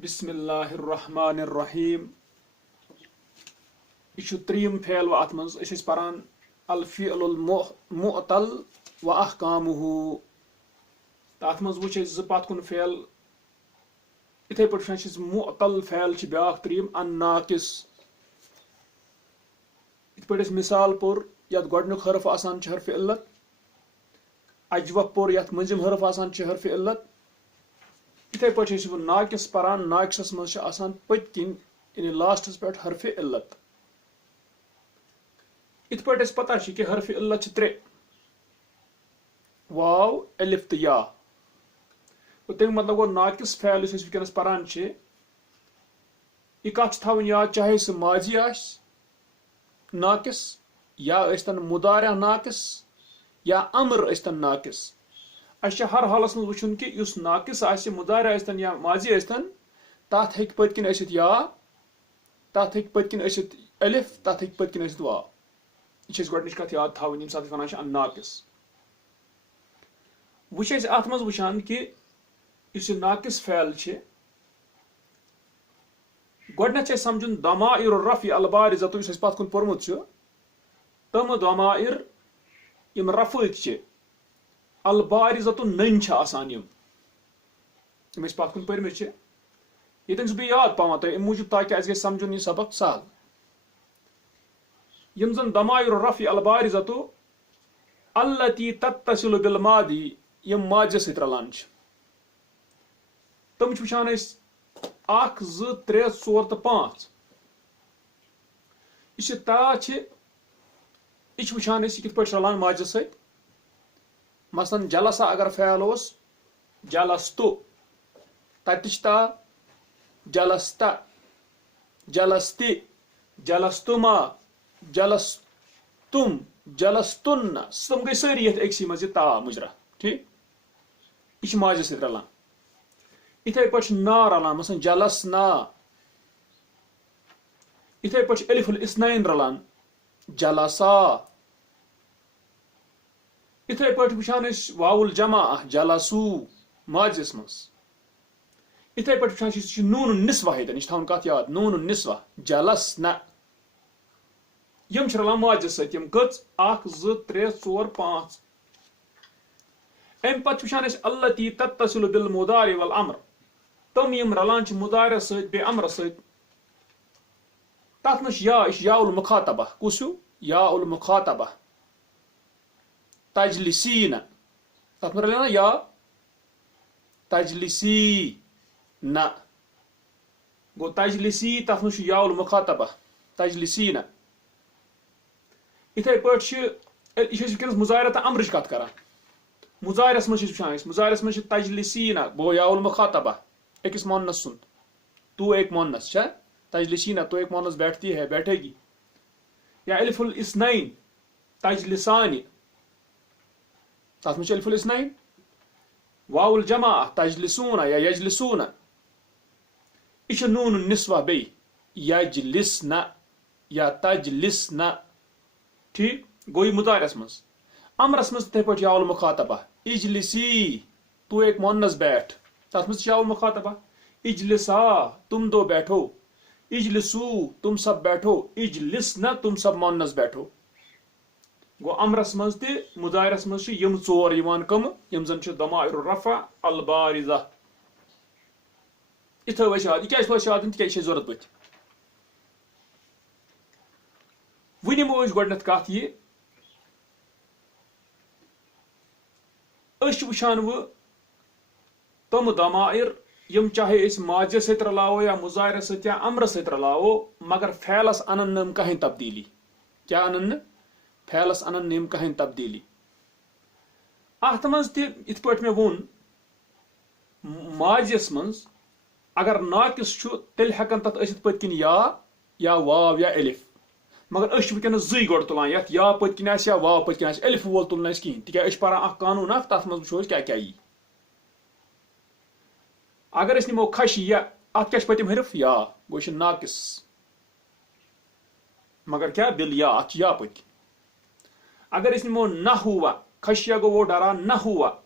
बिस्मिल्लाहिर्रहमानिर्रहीम। यह त्रीम फेल व अत मज पारान अल-फ़िअलुल मुअतल व अहकामुहु। तथ मज वो पत कुन फेल इथे पे मुअतल फेल ब्या त्रीम अन्नाकिस। इत पे मिसाल पुर यत गोडनुक हरफ आसान हरफ इल्लत, अजवफ पुर यत मंजिम हरफ आसान हरफ इल्लत। इथे पे नाकिस पारान, नाकिसस मज आसान पत किन यानी लास्टस पे हरफ इल्लत। इत पे पता कि हरफ इल्लत त्रे वाव अलिफ तो या। तमें मतलब गो नाकिस फेल वनस पारान यह कत थवन याद, चाहे सह माजी नाकिस या मुदारिया नाकिस या अम्र नाकिस। अस हर हालस मज वुचुन कि युस नाकिस आसि, मुदारिया या माजी तथ हेक पतकिन असित या, तथ हेक पतकिन असित अलिफ, तथ हेक पतकिन असित वाव। यह गोडनिच कथ याद थवन यम सात वनान अन्नाकिस। वो अत मज वुचान कि इस नाकिस फेल गोडनथ समझुन दमाइर रफ़ अलबारिज़तु इस पत कुन पोरमुत तम दमाइर यम रफ़ अलबारिज़तु नन आसान यम पत कुन पर्मित ये बह याद पावा तुम अम मूजूब ताकि अस गई समझुन यह सबक सहल। यम जन दमाइर रफ़ अलबारिज़तु अल्लती तत्तसिलु बिल मादी यम माजिस सत रलान तम वुचान अख ज़ त्रे ोर तो पाँच। यह ता यह वुचान कित पे रलान माजिस सत। मसलन जलसा अगर फेल ओस जलस्तु, ततिश्ता जलस्ता, जलस्ति, जलस्तुमा, जलस्तुम, जलस्तुन्न, तम गई सारी ये अक्सी मज ता मुजरा। ठीक, यह माजिस सत रलान। इथे पे ना रलान, मसलन जलस ना। इथे पे अलिफुल इस्नैन रलान, जलसा। इथे पे वुचान वाउल जमा जलसू माजिस मज। इथे पे वुचान नून निस्वा यह थवन कत याद, नून निस्वा जलस न। यम रलान माजिस सत कच अख ज त्रे ोर पाँच। अम पे वुचान अल्लती तत्तसिलु बिल मुदारि वल अम्र तम यम रलान मुदारिया सत बे अम्र सत। तथ मज याउल मुखातबा कुस याउल मुखातबा तजलिसीन। तथ में रलान या तजलिसी न गो तजलिसी, तथ मज याउल मुखातबा तजलिसीन। इथे पे मुजारिया तो अम्र कत कर। मुजारियस मज वुचान मुजारियस मज तजलिसीन गो याउल मुखातबा अकिस मोनस सुन, तू एक मोनस तजलिसीना, तो एक मोनस बैठती है बैठेगी। या अलिफुल इस्नैन तजलिसानी, तथ में अलिफुल इस्नैन। वाउल जमा तजलिसूना या यजलिसूना। यह नून निस्वा बे यजलिसना या तजलिसना। ठीक गो यह मुदारियस मज। अमरस मज थे पे याउल मुखातबा इजलिसी, तू एक मोनस बैठ, तथ मज याउल मुखातबा। इजलिसा, तुम दो बैठो। इजलिसू, तुम सब बैठो। इजलिसना, तुम सब मोनस बैठो। गो अमरस मज ते मुदारियस मज यम चोर यवान कम यम जन दमाइर रफ़ा अलबारिज़ा। यह थो याद। यह क्या याद क्या जरूरत पे वो नमो गोडनथ कत यह वुचान वो तम दमाइर यम चाहे माजिस सत रलावो या मुजारिया सत या अम्र सत रलावो मगर फेलस अनन नम कहें तब्दीली। क्या अनन? फेलस अनन नम कहें तब्दीली। अत मज इत पे मे वोन माजिस मज अगर नाकिस तेल हेकन तथ असित पतकिन या वाव या अलिफ। मगर वुनकस जी गोड तुलान यथ या पतकिन या वाव पतकिन अलिफ वोल तुलन कहें तिक पारान कानून तथ मज वो क्या क्या यी। अगर नमो खशिया अत क्या पतिम हरफ या गो नाकिस, मगर क्या बिल या अत या पत। अगर नमो न हुआ, खशिया गो वो डरा, न हुआ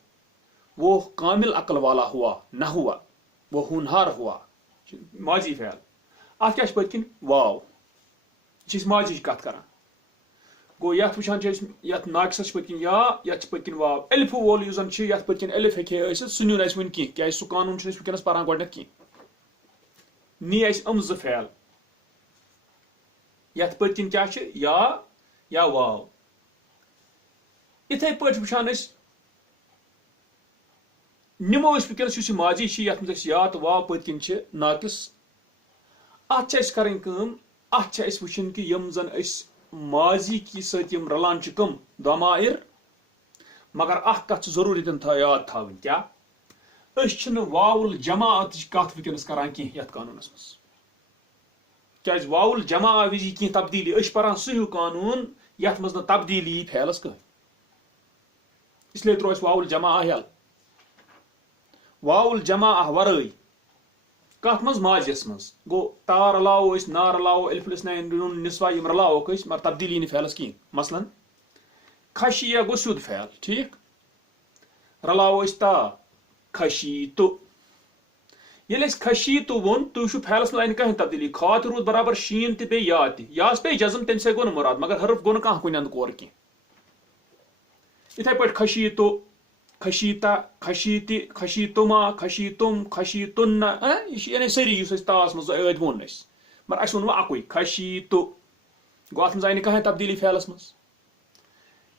वो कामिल अकल वाला हुआ, न हुआ वो होनहार हुआ। माजी फैल अत क्या पत किन वाव यह माजी कत कर गो ये वुचान ये नाकिस पत किन या ये पत किन वाव एलिफ वोल यूजन ये पत किन एलिफ हे सह नुन वन कह क्या सह कानून वनस पान गोडनेथ कह नी ज फैल ये पत किन क्या या वाव इथे पे वुचान निमो वनस माजी ये या तो वाव पत किन नाकिस अत वुचन कि यम जन माजी की सम रलान कम दमायर मगर कत जरूरी याद थी क्या वाउल जमात कत वनस करान कह कानूनस मज क्या वाउल जमा विजि कह तब्दीली पान सह कानून ये मज तब्दीली फैलस कह इसलिए त्रो वाउल जमा हल वाउल जमा वरई कत मज माजियस मज गो ता रलाओ ना रलाओ अलिफ इस्नाइन नून निस्वा यम रलाओ मगर तब्दीली नी फैलस कह मसलन खशिया गो सुद फैल ठीक रलाओ ता खशीतु ये खशीतु वोन तु फैलस लाइन कहीं तब्दीली खा तो रूद बराबर शीन ते पे यास पे जज्म तम से गो मुराद मगर हरफ गो कह कुन अंद कोर कह इथे पे खशीतु खशीता खशीति खशीतुमा खशीतुम खशीतुन्ना यानी सरी तास मज ऐद वोन मगर अस वोन अकुई खशीतु गो अत मज कहीं तब्दीली फैलस मज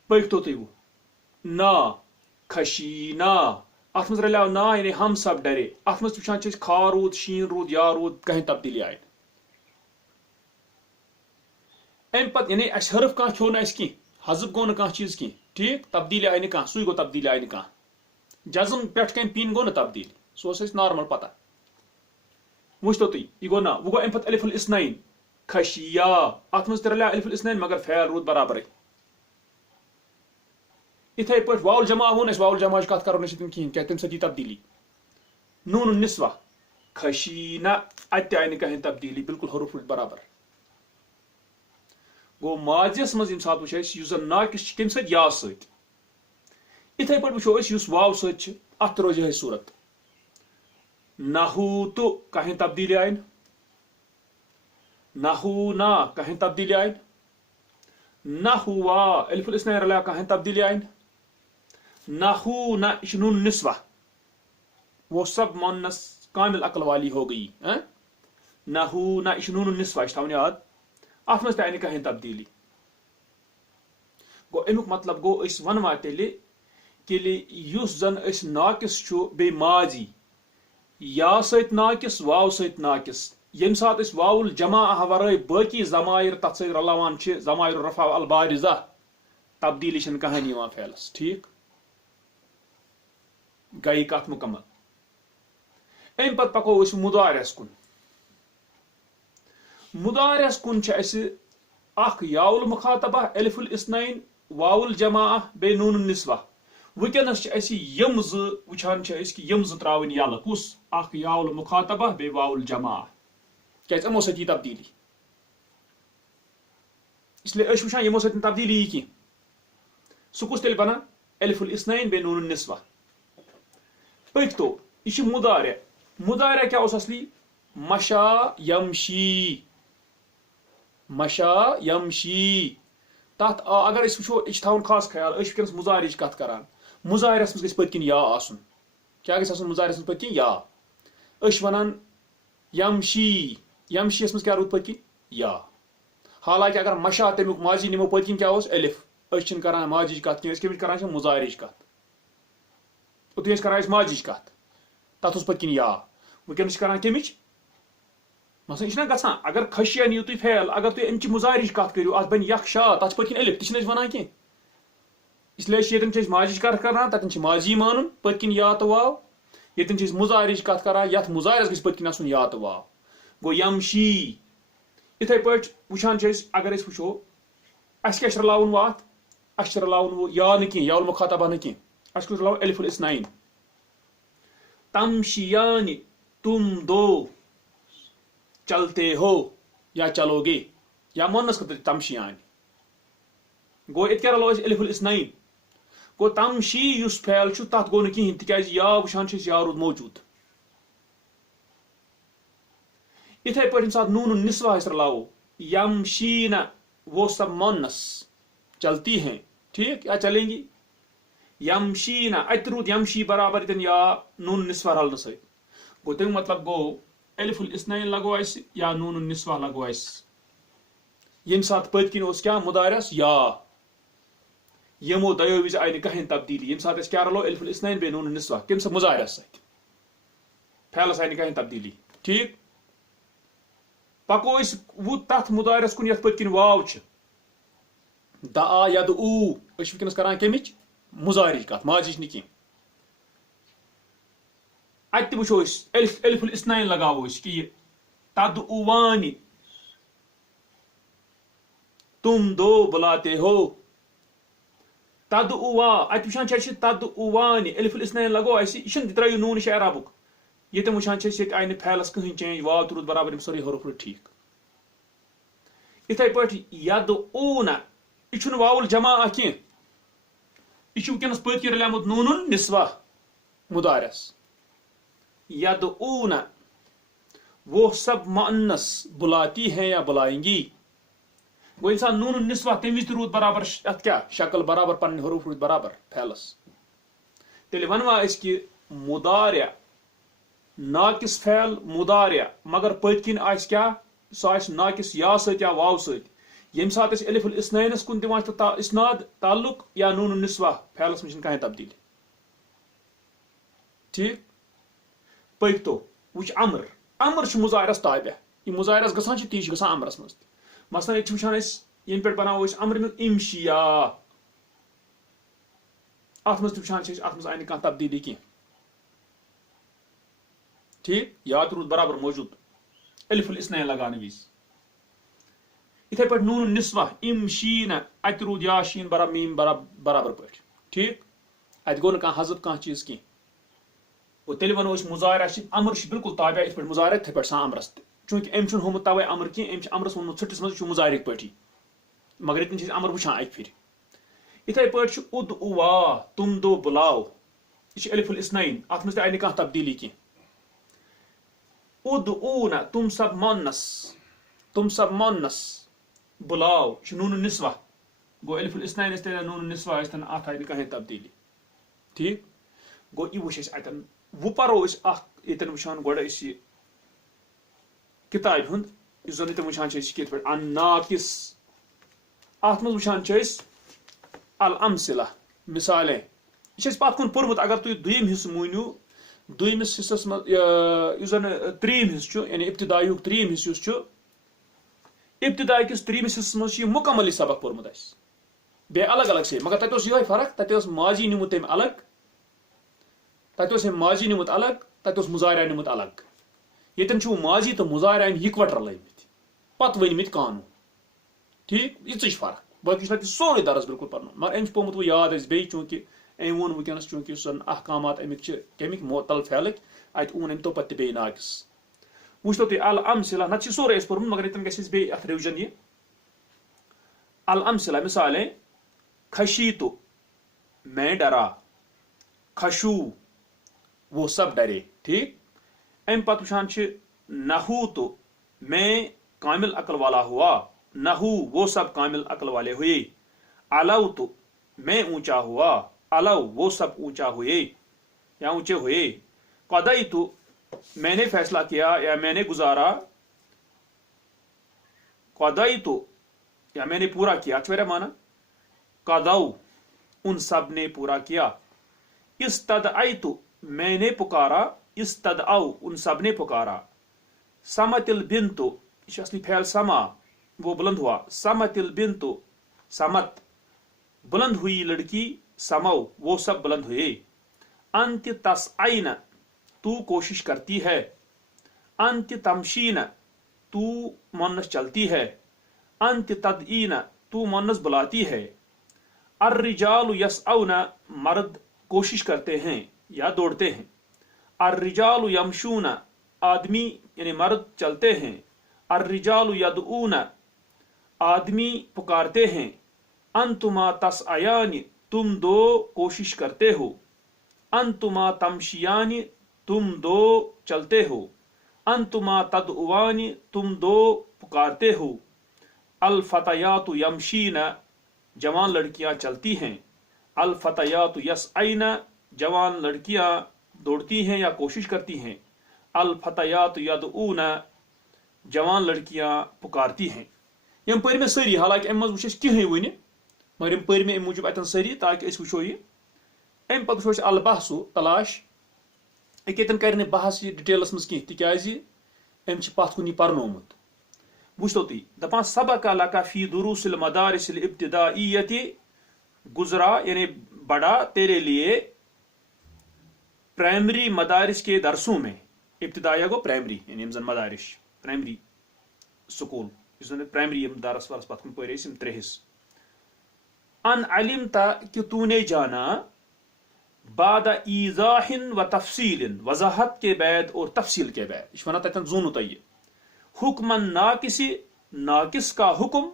पकतो तुम वो ना खशीना अत मज रलाव ना यानी हम सब डरे अत मज वुचान खा रूद शीन रूद या रूद कहीं तब्दीली आय अम पे यानी हरफ कह खो कह हजब गो कह चीज कह ठीक तब्दीली आय कह सू गो तब्दीली आय कह जज्म पे कम पिन गो तब्दीली सह नॉर्मल पता वुचतो तुम यह गो ना वो गो अम पे अलिफुल इस्नाइन खशिया अत मज रलाव अलिफुल इस्नाइन मगर फैल रूद बराबर इथे पे वाउल जमा वो वाउल जमा कत करो कहें क्या तम सी तब्दीली नून निस्वा खशीना अत आय कहें तब्दीली बिल्कुल हरूफ बराबर गो माजियस मज सात वो जन नाकिस कम सत या सत इथे पे वो वाव सत अत रोज यह सूरत नहू तो कहें तब्दीली आय नहू ना कहें तब्दीली आय नहुआ अलिफुल इस्नाइन रला कहें तब्दीली आय नहू ना नून निस्वा वो सब मोनस कामिल अकल वाली हो गई नहू ना नून निस्वा थवन याद अत मज आय कहें तब्दीली गो अमुक मतलब गो वनवा तेल युस जन नाकिस बे माजी या सत नाकिस वाव सत नाकिस यम सात वाउल जमा वरय बाकी जमायर तथ सत रलावान जमायर रफा अल बारिजा तब्दीली कहानी फैलस ठीक गई कत मुकम्मल अम पे पको मुदारिस कुन मुदारिस कुन याउल मुखातबा अलिफुल इस्नाइन वाउल जमा बे नून निस्वा वुकनस यम वुचान कि यम त्रावन यल कुस याउल मुखातबा बे वाउल जमा क्या यमो सती तब्दीली इसलिए वुचान यमो सती तब्दीली यी कह सह कुस तेल बना अलिफुल इस्नाइन बे नून निस्वा पकतो यह मुदारे क्या असली मशा यमशी मशा यमशी तथ अगर वो थवन खास ख्याल वनस मुजारिच कत कर मुजारिस मज पत या आसन क्या मुजारिस पत या वन यमशी यमशी मज क्या रूद पत या हालांकि अगर मशा तमुक माजी निमो पत क्या अलिफ कर माजिच कत कह कर मुजारिच कत उतु कर माजिच कत तथ पे या वनस कर कमिच मसलन यह ग अगर खशिया नी तुम फैल अगर तुम अमच मुजारिच कत करो अत बन यक्षा तथ पे अलिफ तह वन कह इसलिए ये माजिच कत कर तथन माजी मान पत या तो वाव ये मुजारिच कत कर ये मुजारिस गि पे या तो वाव गो यमशी इथे पे वुचान अगर वो क्या रलावन वो अत रलावन वो या न कह याउल मुखातबा न कह अस रलावन अलिफुल इस्नाइन तमशियान तुम दो चलते हो या चलोगे या मोनस खतर तमशियान गो इत क्या रलो अलिफुल इस्नाइन गो तमशी युस फैल तथ गो न कहें तिक या वुचान या रूद मौजूद इथे पे साथ नून निस्वा रलाओ, यमशीना वो सब मोनस चलती हैं, ठीक, या चलेंगी। यमशीना अत रूद यमशी बराबर या नून निस्वा रलन सत गो, तम मतलब गो अलिफुल इस्नैन लगो अस या नून निस्वा लगो अस। यम साथ पत किन क्या मुदारिस या, यमो दयो विज आई कहें तब्दीली। यम साथ क्या रलो अलिफुल इस्नैन बे नून निस्वा, कम सा मुजारिस सत फैलस आई कहें तब्दीली, ठीक। पको वो तथ मुदारिस कुन यथ पत किन वाव छ दा यद ऊ, वनस करान कमिच मुजारी कत माजिच नी कह। अत वो अलिफुल इस्नैन लगावो कि तद उवानी तुम दो बुलाते हो, तद उवा अत वुचान तद उवानी अलिफुल इस्नैन लगो अस यह त्रो नून एराबुक ये वुचान आई फैलस कहीं चेंज, वाव तुरुद बराबर सोरे हरूफ ठीक। इथे पे यद ऊना यह वाउल जमा कह, यह वनस पत रलियामुत नून निस्वा मुदारिस। यद ऊना वो सब मुअन्नस बुलाती हैं या बुलाएंगी। वो इंसान नून निस्वा तम विज रूद बराबर अत क्या शक्ल बराबर पन्न हरूफ रूद बराबर फैलस। तेल वनवा कि मुदारिया नाकिस फैल मुदारिया मगर पत किन आस क्या सह नाकिस या सत या वाव सत। यम सात अलिफुल इस्नैनस कुन दिवान इसनाद ताल्लुक या नून निस्वा फैलस में कहें तब्दीली, ठीक। पकतो वुच अमर, अमर मुजारिस ताबे, यह मुजारिस गसान ती गसान अमरस मज। मसलन ये वुचान ये पे बनावो अमर में इमशिया, अत मज वुचान अत मज आई कह तब्दीली कह, ठीक। याद रूद बराबर मौजूद अलिफुल इस्नैन लगाने विज। इथे पे नून निस्वा इमशीन अत रूद या शीन बराबर मीम बराबर पे, ठीक। अत गो न हजब कह चीज कह। तेल वनो मुजारा अमर बिल्कुल ताबे इत पे मुजारा थे पे अमरस, चूंकि अम होमुत तवे अमर कह, अम अमरस वोनमुत छुट्टिस मज मुजारिक पे, मगर इतन अमर वुचान अत फिर। इथे पे उद उवा तुम दो बुलाओ, यह अलिफुल इस्नैन, अत मज आई कह तब्दीली कह। उद ऊना तुम सब मोनस बुलाओ, यह नून निस्वा गो अलिफुल इस्नैन नून निस्वा अत आई कहें तब्दीली, ठीक। गो यह वुच अतन वो परो ये वुचान गोड़ किताब हुंद इस जन वुचान कित पे अन्नाकिस, अत मज वुचान अल अमसिला मिसालें यह पत कुन पोर्मुत। अगर तुम दुयम हिस्स मूनियो, दुयमिस हिस्सस मज जन त्रीम हिस्स यानी इब्तिदाई त्रीम हिस्स, इब्तिदाई किस त्रीमिस हिस्स मज मुकम्मल सबक पोर्मुत बे अलग अलग से, मगर तत यह फर्क, तत माजी निमुत तम अलग, तत माजी निमुत अलग, तत मुजारिया निमुत अलग। यन माजी तो मुजारिया इकवट रलमित पत वनमित कानू, ठीक। यह फर्क, बाकी तक सोरे दरस बिल्कुल पर, मगर अम पोमुत वो याद बे चूंकि अम वो वनस चूंकि सन अहकामात अमिक कमिक मोतल फैलक अत ऊन अम तो पे बे नाकिस। वुचतो तुम अल अमसिला नत सोरे पोर्मुत, मगर यन गस बे अथ रिविजन यह अल अमसिला मिसालें खशी तो मैं डरा, खशू वो सब डरे, ठीक। अम पत वुचान नहू तो मैं कामिल अकल वाला हुआ, नहू वो सब कामिल अकल वाले हुए। अलव तो मैं ऊंचा हुआ, अलव वो सब ऊंचा हुए या ऊंचे हुए। कदई तो मैंने फैसला किया या मैंने गुजारा, कदई तो या मैंने पूरा किया, मेरा माना कदऊ उन सब ने पूरा किया। इस्तदअई तो मैंने पुकारा, इस्तदअउ उन सब ने पुकारा। समतिल बिन्तु असली फैल समा वो बुलंद हुआ, समतिल बिन्तु समत बुलंद हुई लड़की, समऊ वो सब बुलंद हुए। अंत्य तसअइन तू कोशिश करती है, अंत्य तमशीन तू मुन्नस चलती है, अंत्य तदईन तू मुन्नस बुलाती है। अर्रिजालु यसअउना मर्द कोशिश करते हैं या दौड़ते हैं। अर्रिजालु यमशूना आदमी यानी मर्द चलते हैं। अर्रिजालु यदऊना आदमी पुकारते हैं। अंतुमा तसअयानि तुम दो कोशिश करते हो। अंतुमा तमशियानि तुम दो चलते हो। अंतुमा तदउवानी, तुम दो पुकारते हो, अल फतयातु यमशीना, जवान लड़कियां चलती हैं, अल फतयातु यसअइना, जवान लड़कियां दौड़ती हैं या कोशिश करती हैं, अल फतयातु यदऊना, जवान लड़कियां पुकारती हैं। यम पर में सरी, हालांकि अम मज वुच कहें वन, मगर यम पर में अम मूजूब अतन सरी ताकि अस वुचो यह अम पे वुचो अल बहसु तलाश अकेतन कर बहस यह डिटेलस मज कह तिकाज अम पथ कुन पर्नोमुत। वुचतो तुम दपान सबक लका फी दुरूसिल मदारिसिल इब्तिदाइयति, गुजरा यानी बड़ा तेरे लिए प्राइमरी मदारिस के दरसों में। इब्तिदाया गो प्राइमरी यानी जन मदारिस प्राइमरी स्कूल, प्राइमरी दरस वरस पथ पे त्रेहिस। अन अलिमता कि तूने जाना, बाद ईजाहिन व तफसीलिन, वजाहत के बाद और तफसील के बाद, इस वना तन जोन तय हुक्मन नाकिसी, नाकिस का हुक्म,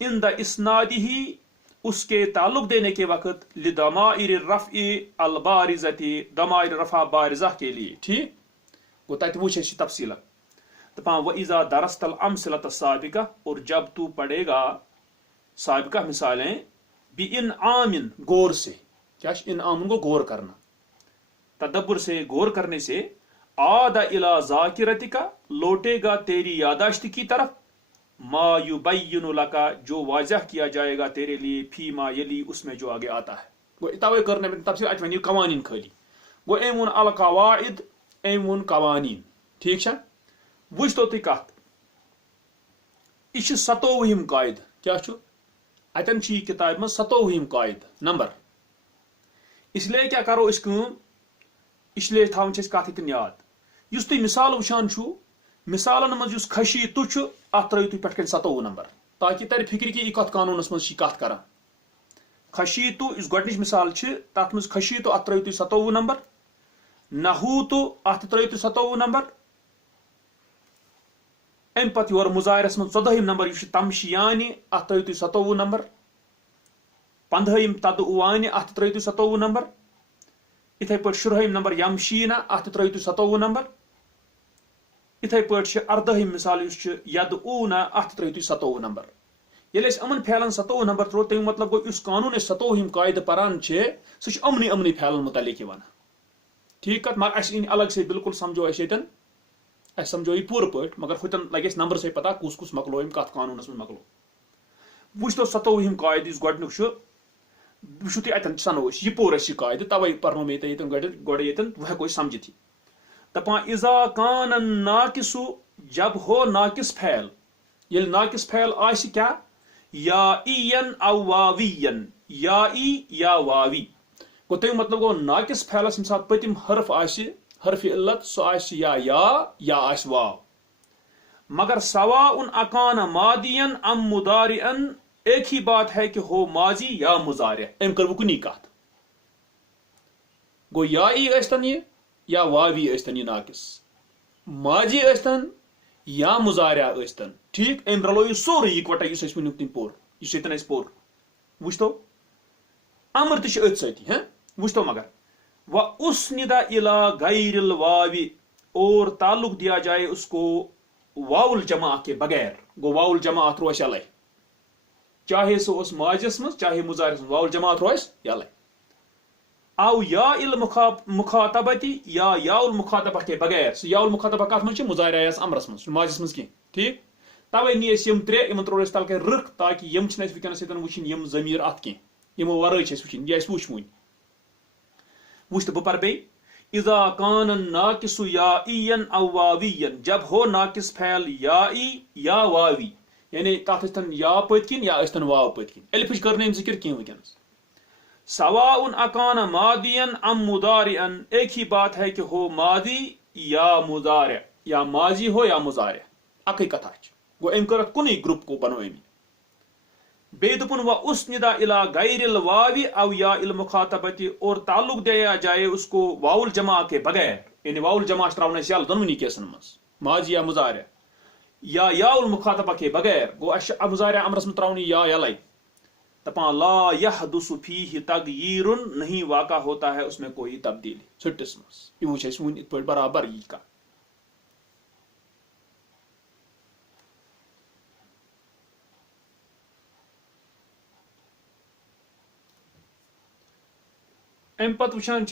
इन द इस्नादिही, उसके ताल्लुक देने के वक्त, लिदमाइर रफ़ई अल बारिज़ती, दमाइर रफ़ा बारिज़ा के लिए। ठीक गो तत वो तफसीला दपान व इज़ा दरस्तल अमसलत साबिका, और जब तू पढ़ेगा साबिका मिसालें, बि इन आमिन, गौर से, क्या इन आमिन को गौर करना, तदब्बर से, गौर करने से, आदा इला जाकिरतिका, लौटेगा तेरी यादाश्त की तरफ, मा युबय्यिनु लका, जो वाजह किया जाएगा तेरे लिए, फी मा यली, उसमें जो आगे आता है। वो तवे करने में तफसील अत वन कवानीन खाली गो एम वोन अल कवाइद, एम वोन कवानीन। ठीक है वुच तो तुम कत यह 27 कायद, क्या अतन किताब में 27 कायद नंबर। इसलिए क्या करो इस इसलिए थावन कत इतन याद, युस तुम मिसाल वुचान मिसालन मज खशी तु अत त्रो तुम पे 27 नंबर, ताकि तर फिक्र कि यह कत कानूनस मज कत कर। खशी तो इस गोडनिच मिसाल तथ मज खशी तो अत त्रो तुम 27 नंबर, नहू तो अत त्रो तुम 27 नंबर, अम पे योर मुजाहिरस मज 14 नंबर यह तमशियानी, अत त्रो तुम 27 नंबर, 15 तदउवानी, अत त्रो तुम 27 नंबर, इथे पे 16 नंबर यमशीना, अत त्रो तुम 27 नंबर, इथे पे 18 मिसाल यदऊना, अत त्रो तुम 27 नंबर। ये अमन फैलन 27 नंबर त्रो, तम मतलब गो इस कानून 27 कायद पान सह अमन अमन फैलन मुतलिक वन। ठीक कत मगर अस अलग से बिल्कुल समझो अस समझो यह पूर पे, मगर हुतन लगे नंबर से पता कुस कुस मकलो कत कानून में मकलो। वुच तो 27 कायद इस गोडनुक वुचु तुम अतन सनो यह पूर यह कायद, तवे पर्नो मे गोड़ ये वह हेको समझित। दपान इज़ा कान नाकिसु, जब हो नाकिस फैल, ये नाकिस फैल आसि क्या, या ईयन औ वावियन, या ई या वावी गो तम मतलब गो नाकिस फैलस यम सात पतिम हर्फ आसि, हर्फ इल्लत सो आसि या आसि वाव, मगर सवा उन अकान मादियन अम मुदारिअन, एक ही बात है कि हो माजी या मुजारिया। अम कर कुनी कत गो या ई अस्तन ये या वावी अस्तन, ये नाकिस माजी अस्तन या मुजारिया अस्तन। ठीक अम रलो यह सोरे इकवटा इस वनुक तुम पोर इस पोर। वुच तो अमर तो अथ सती हैं। वुच तो मगर व उसनिदा इला गैरिल वावी, और ताल्लुक दिया जाए उसको वाउल जमा के बगैर, गो वाउल जमा रोस यल, चाहे सो उस माजस मज चाहे मुजारिस मज, वाउल जमा रोस यल। आव या इल मुखातबती, या याउल मुखातबा के बगैर, याउल मुखातबा कत मज मुजारिया अमरस मज माजस मज कह। ठीक तवे नी यम त्रे इन त्रो तल कर रख, ताकि यम वनस वुचन यम जमीर अत कह, यमो वर वुचन यह वुच वन। वुच तो बह पे इज़ा कान नाकिसु या ईयन औ वावियन, जब हो नाकिस फैल या ई या वावी, यानी तथ या पतकिन या वाव पतकिन, अलिफच कर जिक्र कह वनस। सवा उन अकान मादियन अम मुदारिअन, एक ही बात है कि हो मादी या मुदारिया, या माजी हो या मुजारिया, अक कथा गो अम कर कुन ग्रुप को बनो अमी। बे दुपुन व उसनिदा इला गैरिल वावी औ या इल मुखातबती, और ताल्लुक दिया जाए उसको वाउल जमा के बगैर, यानी वाउल जमा त्रावन यल दोनवनी केसन मज, माजी या मुजारिया, या याउल मुखातबा के बगैर, गो मुजारिया अमरस में त्रावन या यल। दपान ला यहदुसु फीहि तगयीरुन, नहीं वाक़ा होता है उसमें कोई तब्दीली छुट्टिस मज। यह वुच वन इत बराबर यह कह। अम पत वुचान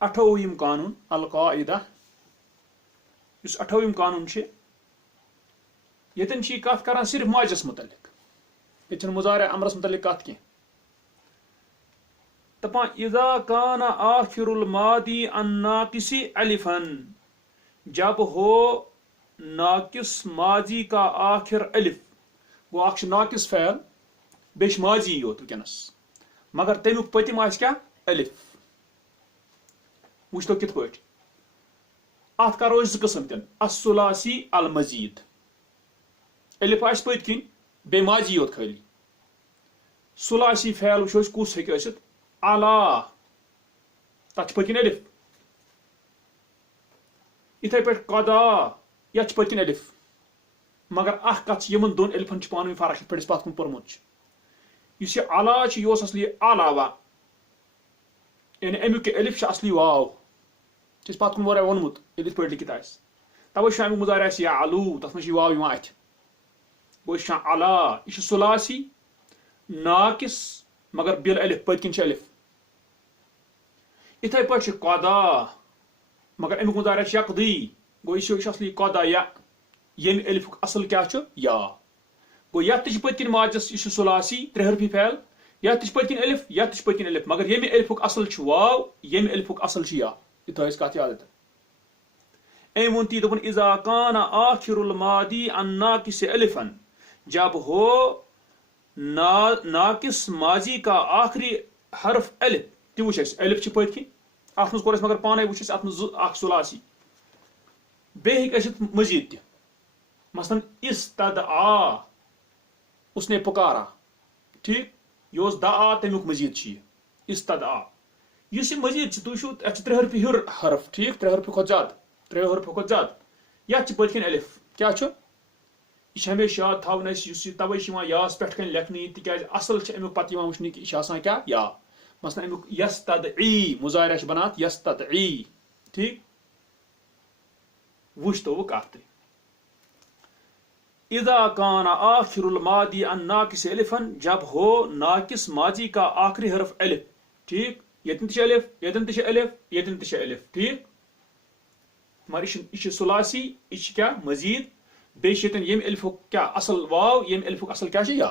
28 कानून अल-कायदा 28 कानून यतन कत कर सिर्फ माजस मुतलिक ये मुजारे अमरस मुतलिक कत कह दपान इज़ा कान आखिरुल मादी अन्नाकिसी अलिफन जब हो नाकिस माजी का आखिर अलिफ वो अख नाकिस फैल बेश माजी योत वनस मगर तमुक पतिम क्या अलिफ वो कित पे अत करो ज कस्म तन असुलासी अल मजीद अलिफ आस पत किन बे माजी योत खाली सुलासी फैल वो कुस हे अला तथ पकिन अलिफ इथे पे कदा या पकिन अलिफ मगर अख कत यमन दोन अलिफन पानी फर्क पे पत कुन पोर्मुत यह अला यह असली अलावा यानी अमुक अलिफ असली वाव पत कुन वारिया वोनमुत ये पे लिखित तवे अमुक मुजारे या अलू तथ मे वाव अथ वो अला यह सुलासी नाकिस मगर बिल अलिफ पतकिन अलिफ इथे पे कदा मगर अमुक मुजारे यकदी गो यह असली कदा या यम अलिफुक असल क्या या गो यह पतकिन माजस यह सुलासी त्रेहरफी फैल यह पतकिन अलिफ मगर यम अलिफुक असल वाव यम अलिफुक असल या यह कत याद अम वो ती दोपन इज़ा कान आखिरुल मादी अन्नाकिस अलिफन जब हो नाकिस माजी का आखिरी हर्फ अलिफ ती वो अलिफ पतकिन अत मज मगर पाने वो अत मज सुलासी बे मजीद त मसलन इस्तदआ उसने पुकारा ठीक यह दआ तमुक मजीद इस्तदआ इस मजीद तुम त्रेहरफी हुर हर्फ ठीक त्रेहरफी खुद ज्यादा यह पतकिन अलिफ क्या यह हमेशा याद थवन तवे यास पे लेखन तिज असल अमुक पत वुचन यह क्या या मसलन अमुक यस्तदई मुजारे बनात यस्तदई ठीक वुच तो वो कत इज़ा कान आखिरुल मादी अन्नाकिस अलिफन जब हो नाकिस माजी का आखिरी हर्फ अलिफ ठीक यतन अलिफ यतन अलिफ यतन अलिफ ठीक मगर यह सुलासी यह क्या मजीद बेन यम अलिफुक क्या असल वाव यम अलिफुक असल क्या या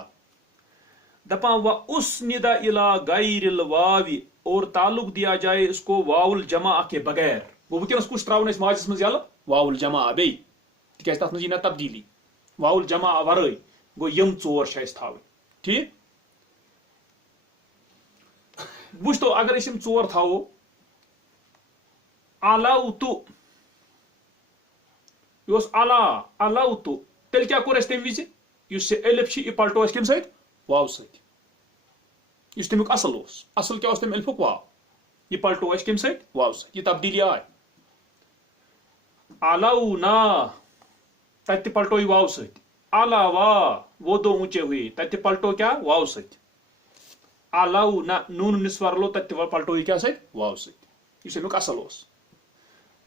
दपा व उसनिदा इला गैरिल वावी और ताल्लुक दिया जाए इसको वाउल जमा के बगैर वो वुनस कुछ त्रावन माजस मज यल वाउल जमा बे तिक तथ मज तब्दीली वाउल जमा वरय गो यम चोर थावन ठीक वुच तो अगर यम चोर थो अलाउतु यह अला अलाउतु तेल क्या कोर तम विज अलिफ यह पलटो कम सत वाव सत तमुक असल क्या तम अलिफुक वाव यह पलटो कम सत वाव सत यह तब्दीली आय अलाउना तत पलटो वाव सत अलावा वो दो ऊंचे हुए तत पलटो क्या वाव सत अलाउना नून निस्वार लो तत पलटो क्या सत वाव सत अमुक असल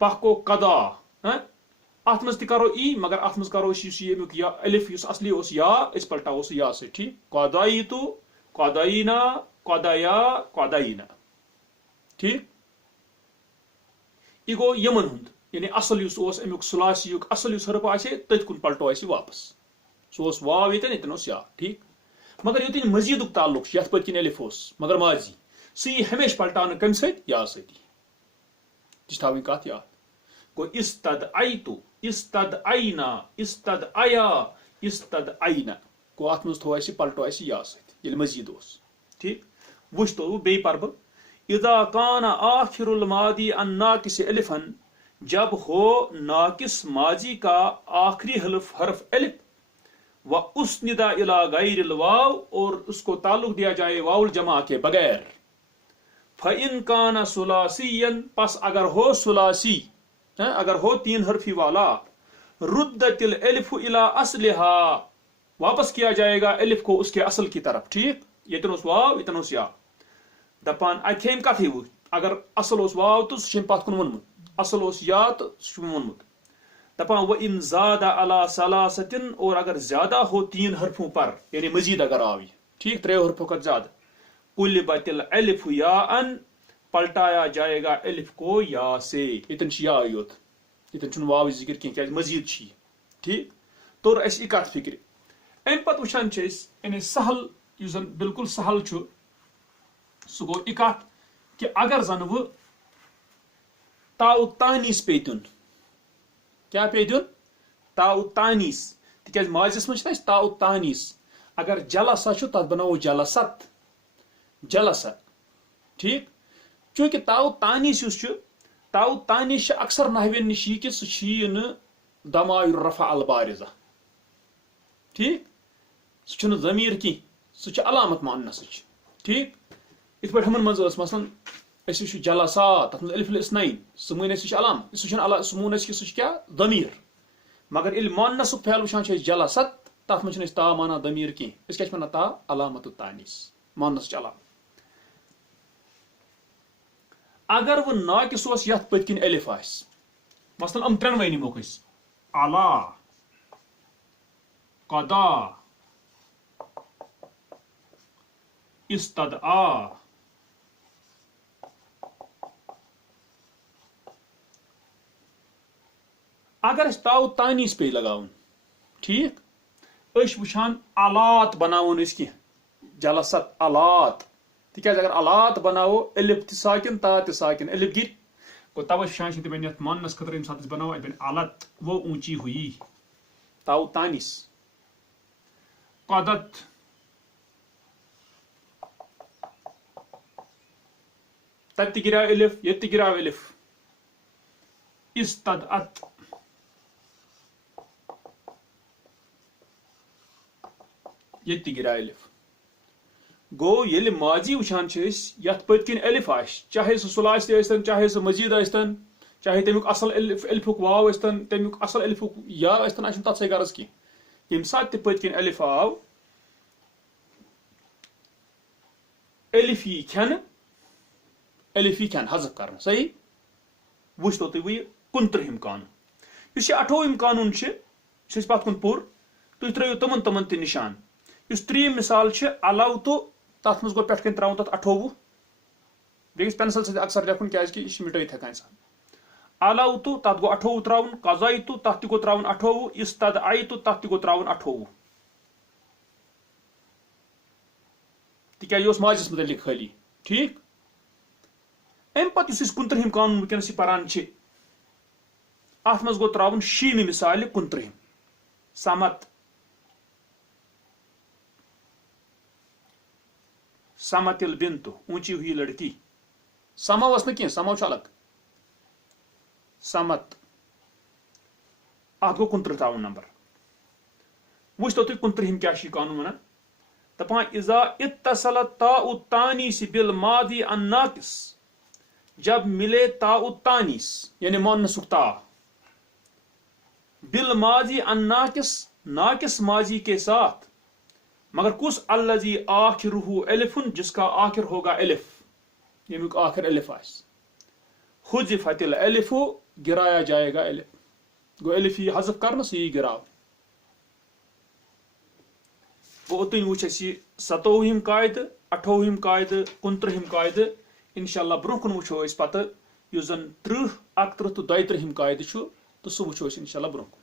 पको कदा अत मज करो ई मगर अत मज करो अमुक अलिफ असली या पलटो या सत ठीक कदाई तो कदाईना कदाया कदाईना ठीक यह गो यमन हुंद यानी असल अमुक सुलासी असल हर्फ आ तथ कुन पलटो वापस सो वाव यतन या ठीक मगर योतन मजीद ताल्लुक ये पतकिन अलिफ मगर माजी सह हमेशा पलटान कम सत या सती थी कत याद गो इस्तदअयतु इस्तदअयना इस्तदअया इस्तदअयना गो अत मज थो पलटो या सत मजीद ठीक वुच तो बे पर बह इज़ा कान आखिरुल मादी अन्नाकिस अलिफन जब हो नाकिस माजी का आखिरी हर्फ अलिफ व उसनिदा इला गैरिल वाव और उसको ताल्लुक दिया जाए वाउल जमा के बगैर फ़इन कान सुलासियन पस अगर हो सुलासी अगर हो तीन हर्फी वाला रुद्दतिल अलिफु इला असलिहा वापस किया जाएगा अलिफ को उसके असल की तरफ ठीक यतन वाव यतन या दपान अथेम कथ वो अगर असल वाव तो सह पत कुन वोनमुत असल या तो वोनमुत दपान व इन ज़ादा अला सलासतिन और अगर ज्यादा हो तीन हरफों पर यानी मजीद अगर आव ठीक त्रे हरफों का ज्यादा कुलिबतिल अलिफ या अन, पलटाया जाएगा अलिफ को या से। इतन या योत, इतन वाव जिक्र क्या मजीद ठीक तोर अस यह कत फिक्र। अम पत वुचान यानी सहल जन बिल्कुल सहल सह गो यह कत कि अगर जन वह ताउ तानीस पे दिन, क्या पे दिन ताउ तानीस, तिक माजिस मज ताउ तानीस, अगर जलसा तथ बनावो जलसत, जलसा ठीक। चूंकि ताउ तानीस ताउ तानीस अक्सर नहवन निश कि सह दमायर रफा अल बारिजा ठीक, सह जमीर की सह अलामत मुअन्नस ठीक। इत पे हमन मज मसलन अस जलसा तथ मज अलिफ इस्नैन सह मून सह अलाम सह मून कि सह क्या दमीर, मगर इल मुअन्नस फैल वुचान जलसत तथ मज ता माना दमीर की क्या वन ता अलामत तानीस मुअन्नस अलाम। अगर वह नाकिस यथ पत्किन अलिफ आस, मसलन हम त्रेनवे निमोक अला कदा इस्तदआ, अगर ताउ तानीस पे लगावन ठीक, वुचान अलात बनावन कह जलसत अलात, तिक अगर अलात बनावो अलिफ साकिन ता साकिन अलिफ गिर गो तब वुचान बन मुअन्नस खतर यम सात बनावो बन अलत, वो ऊंची हुई ताउ तानीस। कदत तत गिरा अलिफ ये गिरा अलिफ, इस्तदअत ये गिरा अलिफ। गो ये माजी वुचान यथ पत्किन अलिफ आश, चाहे सह सुलास तन, चाहे सह मजीद तन, चाहे तमुक असल अलिफुक वाव तन, तमुक असल अलिफुक या तन, तथ से गरज की यम सात पत्किन अलिफ आव अलिफ यी खेन, अलिफ यी खेन हजफ कर सही। वुच तो तुम वह 29 कानून, इस 28 कानून पत कुन पुर, तुम त्रो तमन तमन त निशान। इस 3 मिसाल अलव तो तथ मज गो पे त्रो तथ 28, बेस पेंसिल से अक्सर लिखुन क्या मिटत हेकान इंसान। अलव तो तथ गो 28 त्रावन, कज़ाई तो तथ गो त्रावन 28, इस्तदआई तो तथ गो त्रावन 28, तिक माजिस मुतलिक खाली ठीक। अम पत 29 कानून वनकस पान अत मज गो त्रावन शीन मिसाल 29 समत, समतिल बिंतु ऊंची हुई लड़की, समा वस न समा अलग, समत अत गो 29 त्रावन नंबर। वुच तो 29 क्या कानून वन दपान इजा इत्तसल ताउ तानीस बिल मादी अन नाकिस, जब मिले ताउ तानीस यानी मुअन्नसुक ता बिल माजी अन नाकिस, नाकिस माजी के साथ, मगर कुस अल्लजी आखिरुहु अलिफुन, जिसका आखिर होगा अलिफ, यमुक आखिर अलिफ आस, हुज़िफतिल अलिफु गिराया जाएगा अलिफ, गो अलिफ यी हज़फ करना सही गिराव। ओतन वुच 27 कायद, 28 कायद, 29 कायद, इंशाअल्लाह ब्रोह कुन वुचो पत 30, 31 तो 32 कायद तो सह वुचो इंशाअल्लाह ब्रोह।